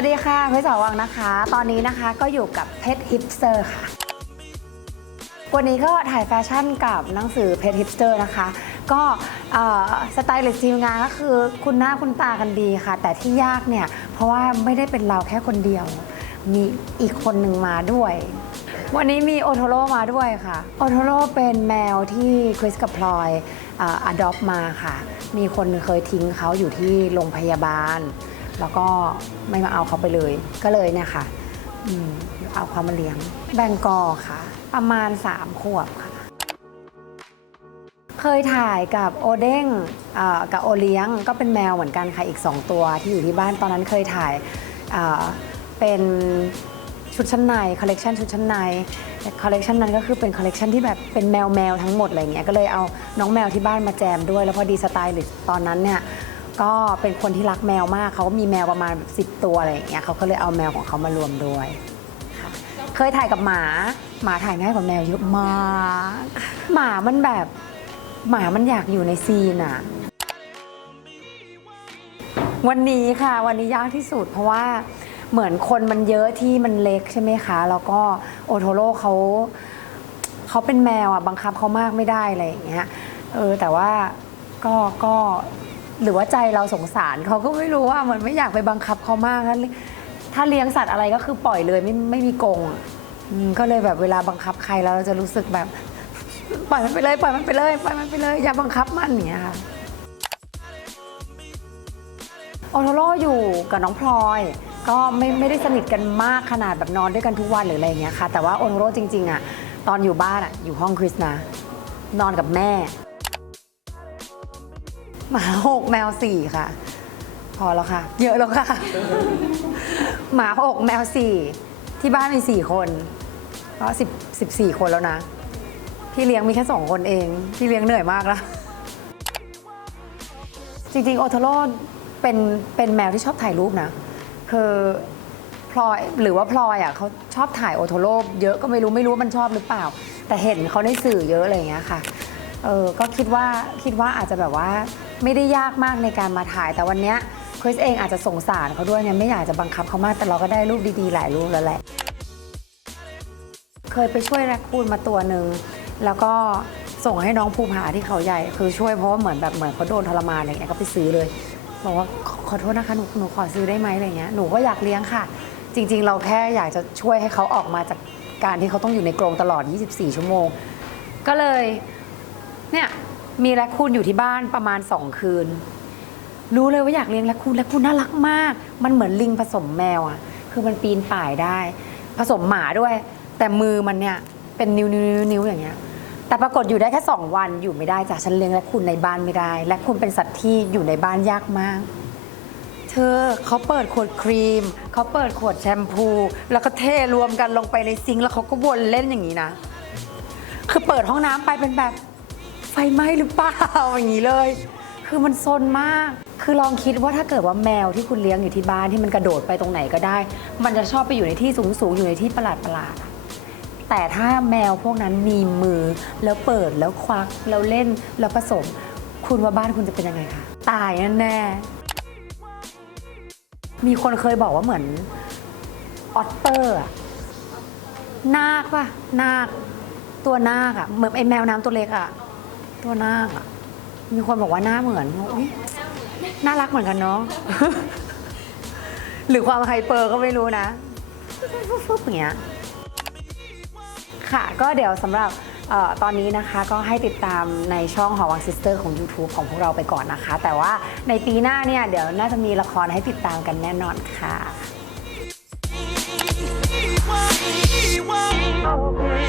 วัสดีค่ะเพชรสาวังนะคะ ตอนนี้นะคะก็อยู่กับเพชรฮิปสเตอร์ค่ะ วันนี้ก็ถ่ายแฟชั่นกับหนังสือเพจฮิปสเตอร์นะคะ ก็สไตลิสต์ทีมงานก็คือคุณหน้าคุณตากันดีค่ะ แต่ที่ยากเนี่ย เพราะว่าไม่ได้เป็นเราแค่คนเดียว มีอีกคนหนึ่งมาด้วย วันนี้มีโอโทโร่มาด้วยค่ะ โอโทโร่เป็นแมวที่คริสกับพลอยอดอปมาค่ะ มีคนเคยทิ้งเขาอยู่ที่โรงพยาบาล แล้วก็ไม่มาเอาเขาไปเลย ก็เลยเนี่ยค่ะอเอาเขามาเลี้ยง แบงกอร์ค่ะ ประมาณ 3 ขวบค่ะ เคยถ่ายกับโอเด้งกับโอเลี้ยงก็เป็นแมวเหมือนกันค่ะอีก 2 ตัวที่อยู่ที่บ้านตอนนั้นเคยถ่ายเป็นชุดชั้นในคอลเลกชันชุดชั้นในคอลเลกชันนั้นก็คือเป็นคอลเลกชันที่แบบเป็นแมวแมวทั้งหมดอะไรเงี้ยก็เลยเอาน้องแมวที่บ้านมาแจมด้วย แล้วพอดีสไตลิสต์ตอนนั้นเนี่ย ก็เป็นคนที่รักแมวมาก เขาก็มีแมวประมาณสิบตัวอะไรอย่างเงี้ยเขาก็เลยเอาแมวของเขามารวมด้วยค่ะเคยถ่ายกับหมา หมาถ่ายง่ายกว่าแมวเยอะมาก หมามันแบบ หมามันอยากอยู่ในซีนอะวันนี้ค่ะ วันนี้ยากที่สุด เพราะว่าเหมือนคนมันเยอะที่มันเล็กใช่ไหมคะ แล้วก็โอโทโร่เขาเขาเป็นแมวอะบังคับเขามากไม่ได้อะไรอย่างเงี้ยเออแต่ว่าก็ก็ หรือว่าใจเราสงสารเขาก็ไม่รู้ว่าเหมือนไม่อยากไปบังคับเขามากถ้าถ้าเลี้ยงสัตว์อะไรก็คือปล่อยเลยไม่ไม่มีกรงอะอืมก็เลยแบบเวลาบังคับใครแล้วเราจะรู้สึกแบบ ปล่อยมันไปเลย ปล่อยมันไปเลย ปล่อยมันไปเลย อย่าบังคับมันอย่างเงี้ยค่ะ โอโทโร่อยู่กับน้องพลอย ก็ไม่ไม่ได้สนิทกันมากขนาดแบบนอนด้วยกันทุกวันหรืออะไรอย่างเงี้ยค่ะ แต่ว่าโอโทโร่จริงๆอะตอนอยู่บ้านอะอยู่ห้องคริสนะ นอนกับแม่ หมาหกแมวสี่ค่ะ พอแล้วค่ะ เยอะแล้วค่ะ หมาหกแมวสี่ที่บ้านมีสี่คนก็สิบสิบสี่คนแล้วนะ พี่เลี้ยงมีแค่สองคนเอง พี่เลี้ยงเหนื่อยมากแล้วจริงๆ โอโทโร่เป็นเป็นแมวที่ชอบถ่ายรูปนะ คือพลอยหรือว่าพลอยอะเขาชอบถ่ายโอโทโร่เยอะก็ไม่รู้ไม่รู้ว่ามันชอบหรือเปล่า แต่เห็นเขาในสื่อเยอะอะไรอย่างเงี้ยค่ะ เออก็คิดว่าคิดว่าอาจจะแบบว่าไม่ได้ยากมากในการมาถ่าย แต่วันเนี้ยคริสเองอาจจะสงสารเขาด้วยเนี่ยไม่อยากจะบังคับเขามากแต่เราก็ได้รูปดีๆ หลายรูปแล้วแหละ เคยไปช่วยแรคคูนมาตัวหนึ่งแล้วก็ส่งให้น้องภูผาที่เขาใหญ่คือช่วยเพราะว่าเหมือนแบบเหมือนเขาโดนทรมานอะไรเงี้ยก็ไปซื้อเลยบอกว่าขอขอโทษนะคะหนูหนูขอซื้อได้ไหมอะไรเงี้ยหนูก็อยากเลี้ยงค่ะ จริง ๆ เราแค่อยากจะช่วยให้เขาออกมาจากการที่เขาต้องอยู่ในกรงตลอด 24 ชั่วโมง ก็เลย เนี่ยมีแรคคูนอยู่ที่บ้านประมาณ2คืน รู้เลยว่าอยากเลี้ยงแรคคูนแรคคูนน่ารักมาก มันเหมือนลิงผสมแมวอะคือมันปีนป่ายได้ ผสมหมาด้วย แต่มือมันเนี่ยเป็นนิ้วนิ้วนิ้วนิ้วอย่างเงี้ยแต่ปรากฏอยู่ได้แค่สองวันอยู่ไม่ได้จ้ะฉันเลี้ยงแรคคูนในบ้านไม่ได้แรคคูนเป็นสัตว์ที่อยู่ในบ้านยากมาก เธอเขาเปิดขวดครีม เขาเปิดขวดแชมพู แล้วก็เทรวมกันลงไปในซิงค์แล้วเขาก็วนเล่นอย่างนี้นะ คือเปิดห้องน้ำไปเป็นแบบ ไฟไหม้หรือเปล่าอย่างนี้เลย คือมันซนมาก คือลองคิดว่าถ้าเกิดว่าแมวที่คุณเลี้ยงอยู่ที่บ้านที่มันกระโดดไปตรงไหนก็ได้ มันจะชอบไปอยู่ในที่สูงสูงๆอยู่ในที่ประหลาดประหลาดแต่ถ้าแมวพวกนั้นมีมือแล้วเปิดแล้วควักแล้วเล่นแล้วผสม คุณว่าบ้านคุณจะเป็นยังไงคะตายแน่ๆมีคนเคยบอกว่าเหมือนออตเตอร์อะนาคป่ะนาคตัวนาคอะเหมือนไอแมวน้ำตัวเล็กอะ ตัวหน้าคอะมีคนบอกว่าหน้าเหมือนอน่ารักเหมือนกันเนาะ หรือความไฮเปอร์ก็ไม่รู้นะฟึ๊บๆอย่างเงี้ย ค่ะก็เดี๋ยวสำหรับออตอนนี้นะคะก็ให้ติดตามในช่องหอวังซิสเตอร์ของ YouTube ของพวกเราไปก่อนนะคะ แต่ว่าในปีหน้าเนี่ยเดี๋ยวน่าจะมีละครให้ติดตามกันแน่นอนค่ะ won't, he won't.